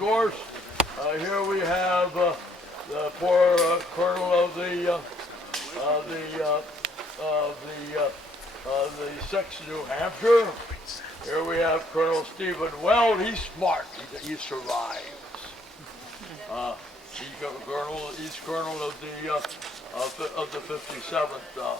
course, here we have the poor colonel of the 6th New Hampshire. Here we have Colonel Stephen Weld. He's smart. He survives. He's colonel of the 57th.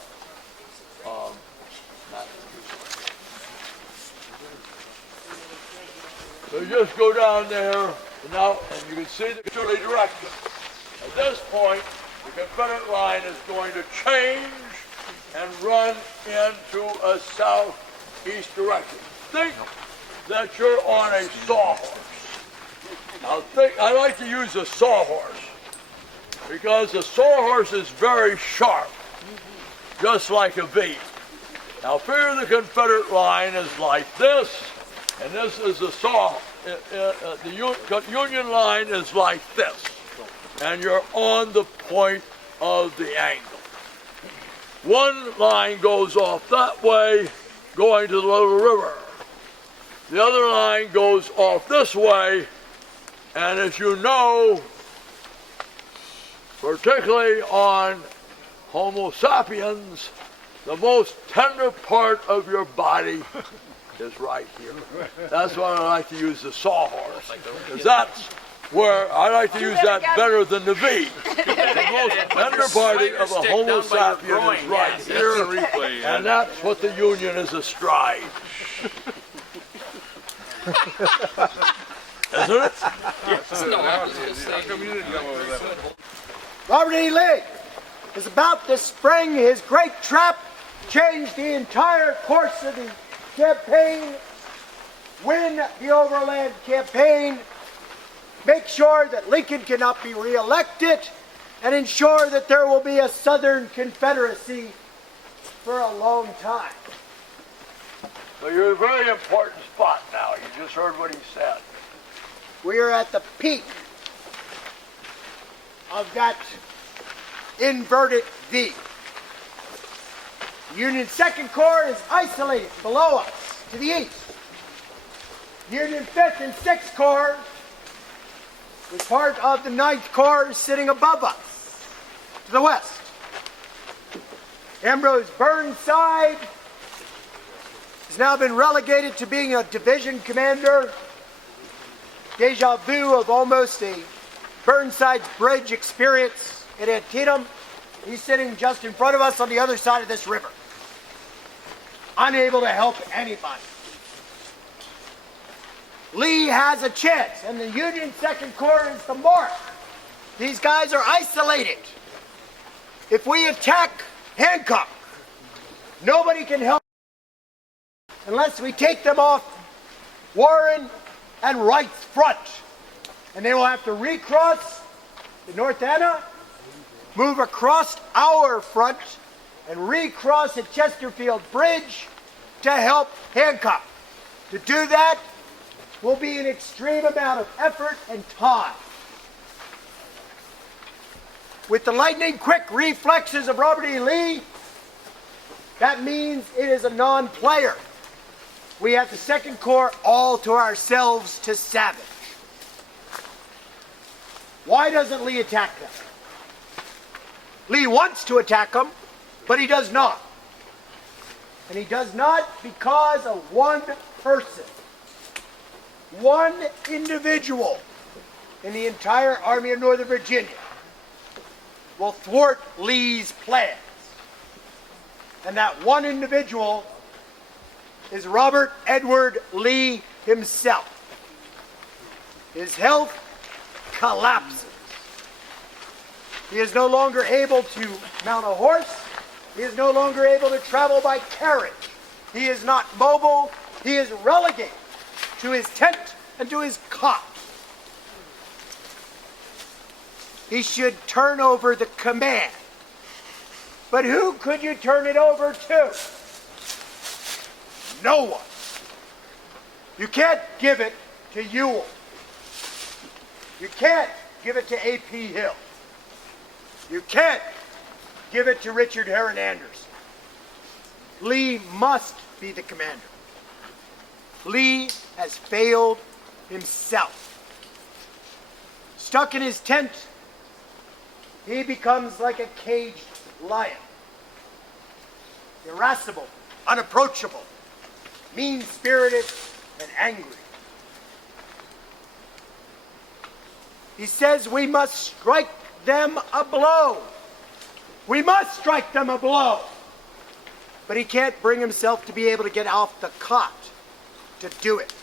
So just go down there now, and you can see the easterly direction. At this point, the Confederate line is going to change and run into a southeast direction. Think that you're on a sawhorse. Now I like to use a sawhorse because a sawhorse is very sharp, just like a V. Now figure the Confederate line is like this, and this is the Union line is like this, and you're on the point of the angle. One line goes off that way, going to the Little River. The other line goes off this way, and as you know, particularly on Homo sapiens, the most tender part of your body is right here. That's why I like to use the sawhorse, because that's where I like to use that better than the V. The most tender part of a Homo sapien is right here, and that's what the Union is astride. Isn't it? Yes. No, I was just saying. How come you didn't come over that? Robert E. Lee is about to spring his great trap, change the entire course of the campaign, win the Overland campaign, make sure that Lincoln cannot be reelected, and ensure that there will be a Southern Confederacy for a long time. So you're in a very important spot now. You just heard what he said. We are at the peak of that inverted V. Union 2nd Corps is isolated below us to the east. Union 5th and 6th Corps, with part of the 9th Corps sitting above us to the west. Ambrose Burnside has now been relegated to being a division commander. Deja vu of almost a Burnside's Bridge experience at Antietam. He's sitting just in front of us on the other side of this river, unable to help anybody. Lee has a chance, and the Union 2nd Corps is the mark. These guys are isolated. If we attack Hancock, nobody can help unless we take them off Warren and Wright's front. And they will have to recross the North Anna, move across our front, and recross at Chesterfield Bridge to help Hancock. To do that will be an extreme amount of effort and time. With the lightning-quick reflexes of Robert E. Lee, that means it is a non-player. We have the 2nd Corps all to ourselves to savage. Why doesn't Lee attack them? Lee wants to attack them, but he does not. And he does not because of one person, one individual in the entire Army of Northern Virginia will thwart Lee's plans. And that one individual is Robert Edward Lee himself. His health collapses. He is no longer able to mount a horse. He is no longer able to travel by carriage. He is not mobile. He is relegated to his tent and to his cot. He should turn over the command. But who could you turn it over to? No one. You can't give it to Ewell. You can't give it to A.P. Hill. You can't give it to Richard Herron Anderson. Lee must be the commander. Lee has failed himself. stuck in his tent, he becomes like a caged lion. Irascible, unapproachable, mean-spirited, and angry. He says we must strike them a blow. We must strike them a blow. But he can't bring himself to be able to get off the cot to do it.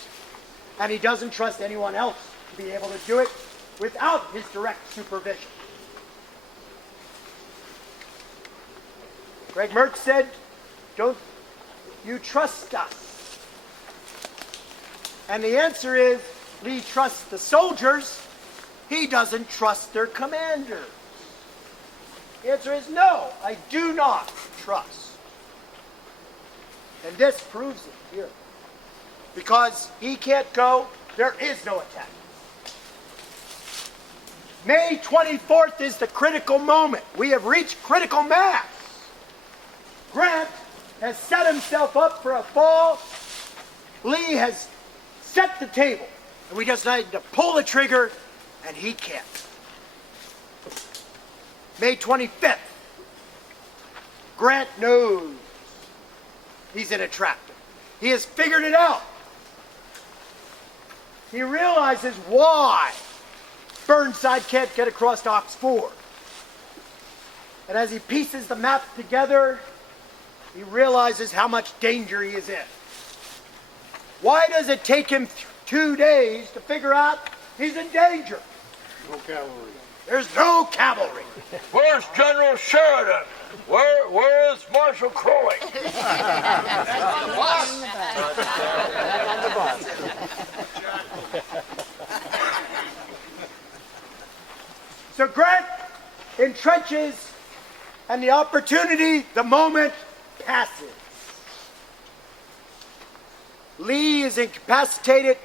And he doesn't trust anyone else to be able to do it without his direct supervision. Greg Merck said, "Don't you trust us?" And the answer is, Lee trusts the soldiers. He doesn't trust their commander. The answer is no, I do not trust. And this proves it here. Because he can't go, there is no attack. May 24th is the critical moment. We have reached critical mass. Grant has set himself up for a fall. Lee has set the table. And we just need to pull the trigger, and he can't. May 25th. Grant knows he's in a trap. He has figured it out. He realizes why Burnside can't get across to Ox Ford. And as he pieces the map together, he realizes how much danger he is in. Why does it take him 2 days to figure out he's in danger? No cavalry. There's no cavalry. Where's General Sheridan? Where is Marshal Crowley? So Grant entrenches, and the opportunity, the moment, passes. Lee is incapacitated.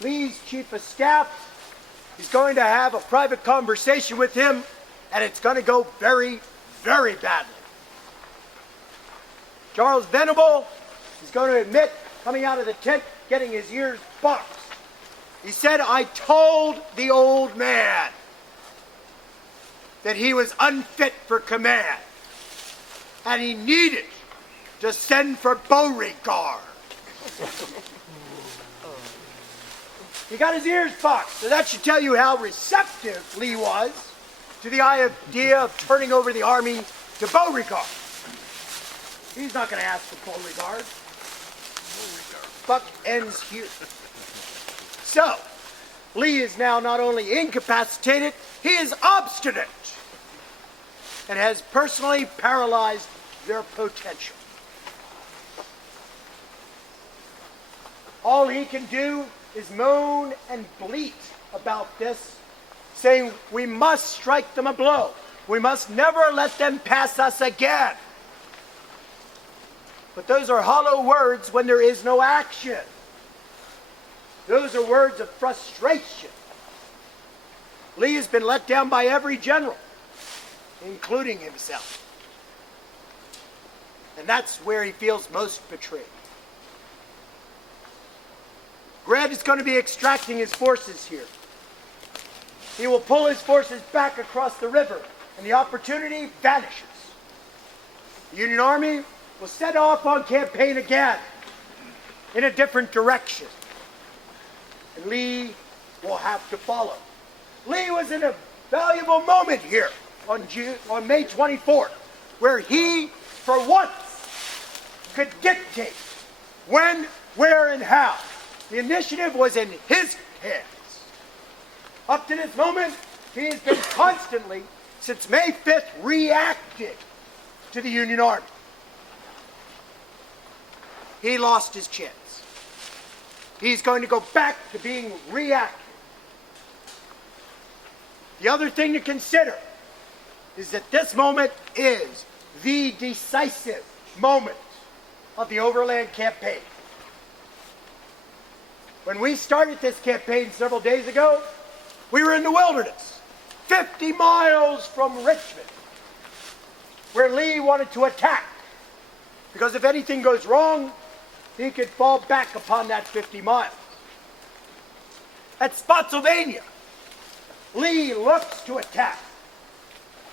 Lee's chief of staff is going to have a private conversation with him, and it's going to go very, very badly. Charles Venable is going to admit, coming out of the tent, getting his ears boxed. He said, "I told the old man that he was unfit for command, and he needed to send for Beauregard." He got his ears boxed, so that should tell you how receptive Lee was to the idea of turning over the army to Beauregard. He's not going to ask for Beauregard. Buck ends here. So, Lee is now not only incapacitated, he is obstinate and has personally paralyzed their potential. All he can do is moan and bleat about this, saying, we must strike them a blow. We must never let them pass us again. But those are hollow words when there is no action. Those are words of frustration. Lee has been let down by every general, including himself. And that's where he feels most betrayed. Grant is going to be extracting his forces here. He will pull his forces back across the river, and the opportunity vanishes. The Union Army will set off on campaign again in a different direction. And Lee will have to follow. Lee was in a valuable moment here on May 24th, where he, for once, could dictate when, where, and how. The initiative was in his hands. Up to this moment, he has been constantly, since May 5th, reacting to the Union Army. He lost his chance. He's going to go back to being reactive. The other thing to consider is that this moment is the decisive moment of the Overland campaign. When we started this campaign several days ago, we were in the wilderness, 50 miles from Richmond, where Lee wanted to attack. Because if anything goes wrong, he could fall back upon that 50 miles. at Spotsylvania, Lee looks to attack,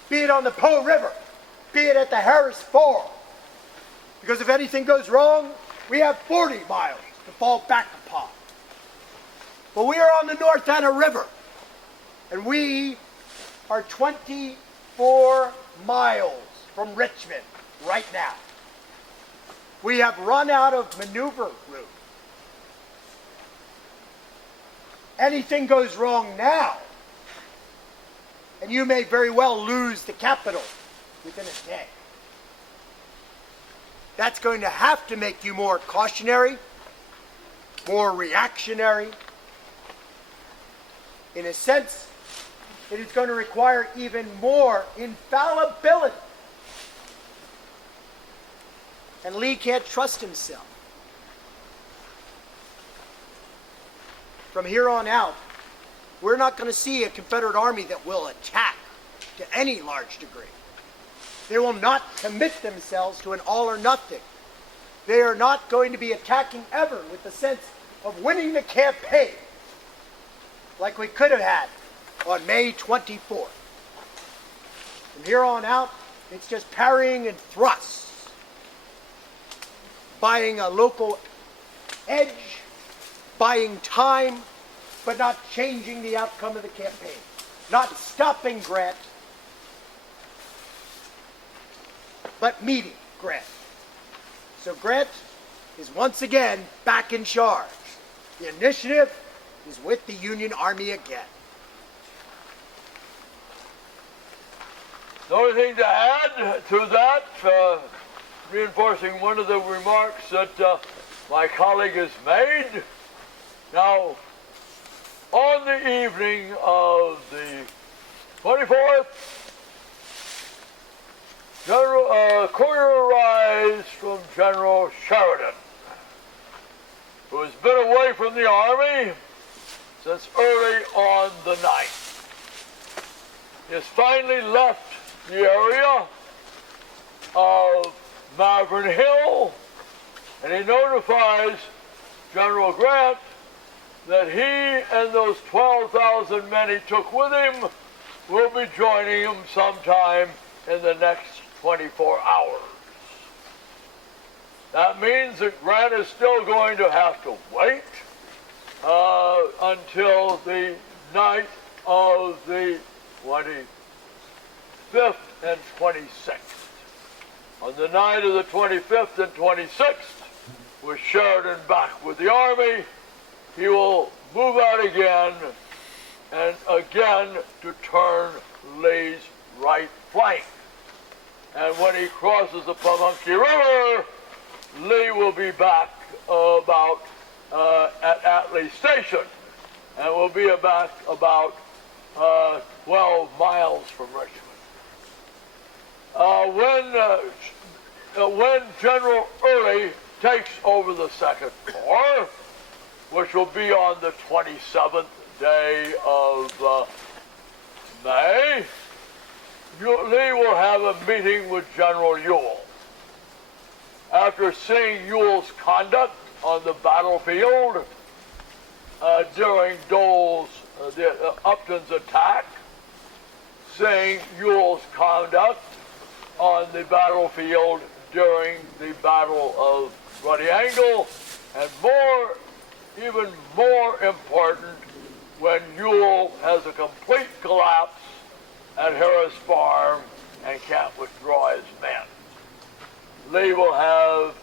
be it on the Po River, be it at the Harris Ford. Because if anything goes wrong, we have 40 miles to fall back upon. But we are on the North Anna River, and we are 24 miles from Richmond right now. We have run out of maneuver room. Anything goes wrong now, and you may very well lose the capital within a day. That's going to have to make you more cautionary, more reactionary. In a sense, it is going to require even more infallibility. And Lee can't trust himself. From here on out, we're not going to see a Confederate army that will attack to any large degree. They will not commit themselves to an all or nothing. They are not going to be attacking ever with the sense of winning the campaign like we could have had on May 24th. From here on out, it's just parrying and thrusts, buying a local edge, buying time, but not changing the outcome of the campaign, not stopping Grant, but meeting Grant. So Grant is once again back in charge. The initiative is with the Union Army again. The only thing to add to that, reinforcing one of the remarks that my colleague has made. Now, on the evening of the 24th, courier arrives from General Sheridan, who has been away from the Army since early on the night. He has finally left the area of Malvern Hill, and he notifies General Grant that he and those 12,000 men he took with him will be joining him sometime in the next 24 hours. That means that Grant is still going to have to wait until the night of the 25th and 26th. On the night of the 25th and 26th, with Sheridan back with the Army, he will move out again and again to turn Lee's right flank. And when he crosses the Pamunkey River, Lee will be back at Atlee Station, and will be back about 12 miles from Richmond. When General Early takes over the Second Corps, which will be on the 27th day of May, Lee will have a meeting with General Ewell. After seeing Ewell's conduct on the battlefield during Upton's attack, seeing Ewell's conduct on the battlefield during the Battle of Bloody Angle, and even more important, when Ewell has a complete collapse at Harris Farm and can't withdraw his men. Lee will have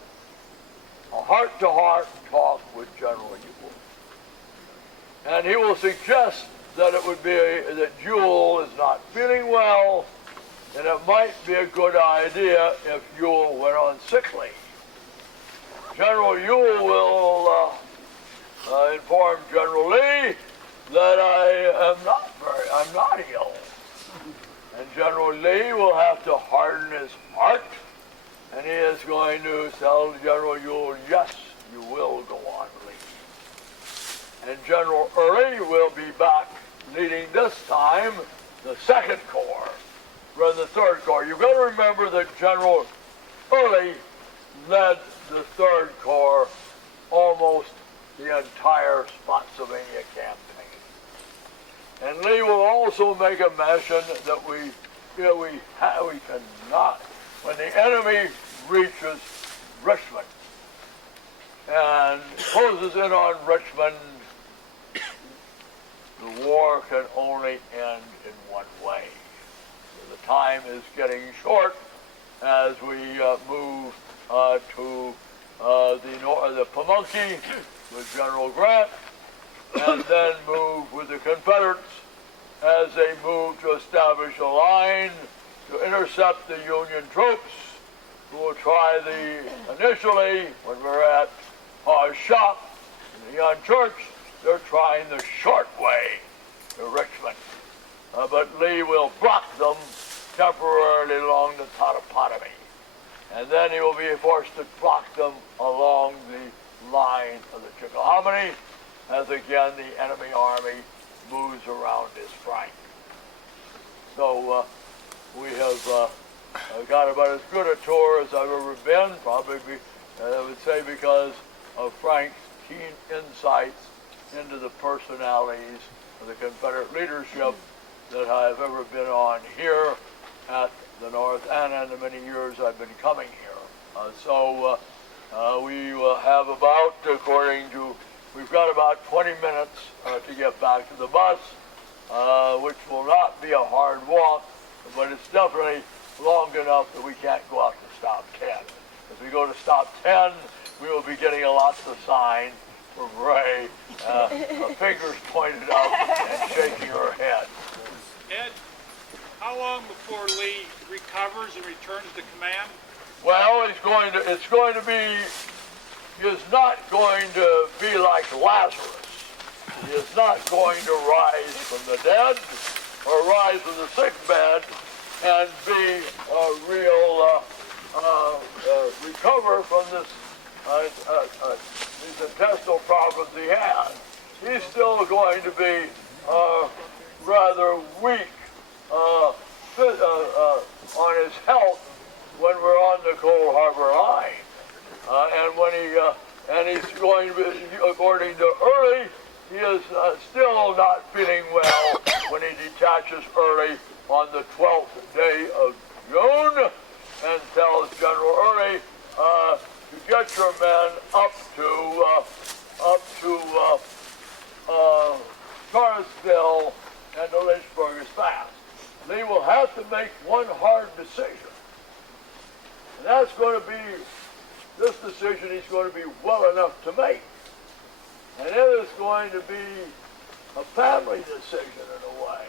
a heart-to-heart talk with General Ewell. And he will suggest that that Ewell is not feeling well, and it might be a good idea if Ewell went on sick leave. General Ewell will inform General Lee that I'm not ill. And General Lee will have to harden his heart, and he is going to tell General Ewell, yes, you will go on leave. And General Early will be back leading this time the Second Corps rather than the Third Corps. You've got to remember that General Early led the Third Corps almost the entire Spotsylvania campaign. And Lee will also make a mention that we cannot, when the enemy reaches Richmond and closes in on Richmond, the war can only end in one way. So the time is getting short as we move to the Pamunkey with General Grant, and then move with the Confederates as they move to establish a line to intercept the Union troops, who will try initially, when we're at Hawes Shop in the Young Church, they're trying the short way to Richmond. But Lee will block them temporarily along the Totopotomoy. And then he will be forced to block them along the line of the Chickahominy, as again the enemy army moves around his flank. So we have got about as good a tour as I've ever been, probably I would say because of Frank's keen insights into the personalities of the Confederate leadership that I've ever been on here at the North and in the many years I've been coming here. So we have about, we've got about 20 minutes to get back to the bus, which will not be a hard walk, but it's definitely long enough that we can't go out to stop 10. If we go to stop 10, we will be getting a lots of signs from Ray, fingers pointed out and shaking her head. Ed, how long before Lee recovers and returns to command? Well, he's not going to be like Lazarus. He is not going to rise from the dead or rise from the sick bed and be a real recover from these intestinal problems he has. He's still going to be rather weak on his health when we're on the Cold Harbor line, and he's going to be, according to Early, he is still not feeling well when he detaches Early on the 12th day of June and tells General Early to get your men up to Charlottesville and to Lynchburg as fast. Lee will have to make one hard decision. And that's going to be, this decision he's going to be well enough to make. And it is going to be a family decision in a way.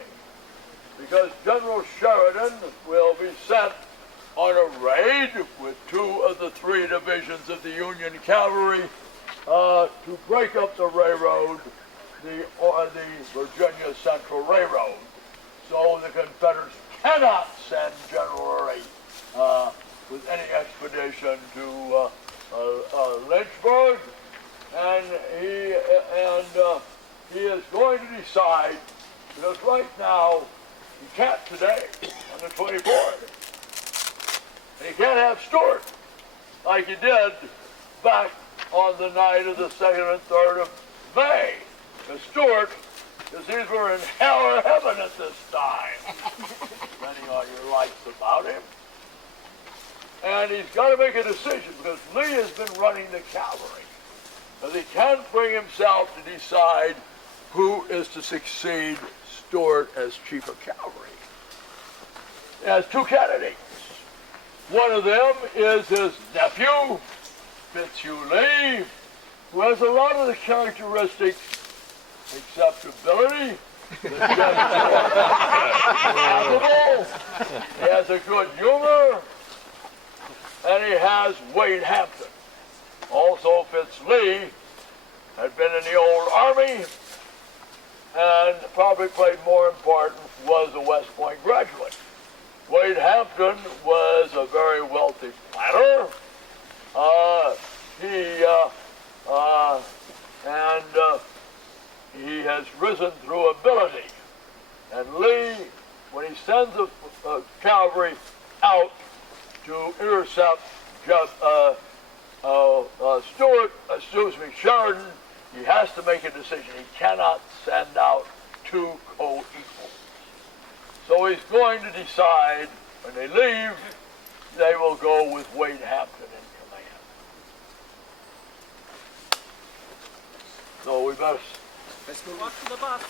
Because General Sheridan will be sent on a raid with 2 of the 3 divisions of the Union Cavalry to break up the railroad, the Virginia Central Railroad. So the Confederates cannot send General Early with any expedition to Lynchburg, and he is going to decide, because right now he can't today on the 24th. And he can't have Stuart like he did back on the night of the 2nd and 3rd of May. Because Stuart, because these were in hell or heaven at this time, depending on your likes about him. And he's got to make a decision because Lee has been running the cavalry. But he can't bring himself to decide who is to succeed Stuart as chief of cavalry. He has 2 candidates. One of them is his nephew, Fitzhugh Lee, who has a lot of the characteristics, acceptability, affable, he has a good humor, and he has Wade Hampton. Also, Fitz Lee had been in the old army, and probably played more important, was a West Point graduate. Wade Hampton was a very wealthy planter. He has risen through ability. And Lee, when he sends a cavalry out to intercept Sheridan, he has to make a decision. He cannot send out two co-equals. So he's going to decide when they leave, they will go with Wade Hampton in command. So we better Watch for the bus.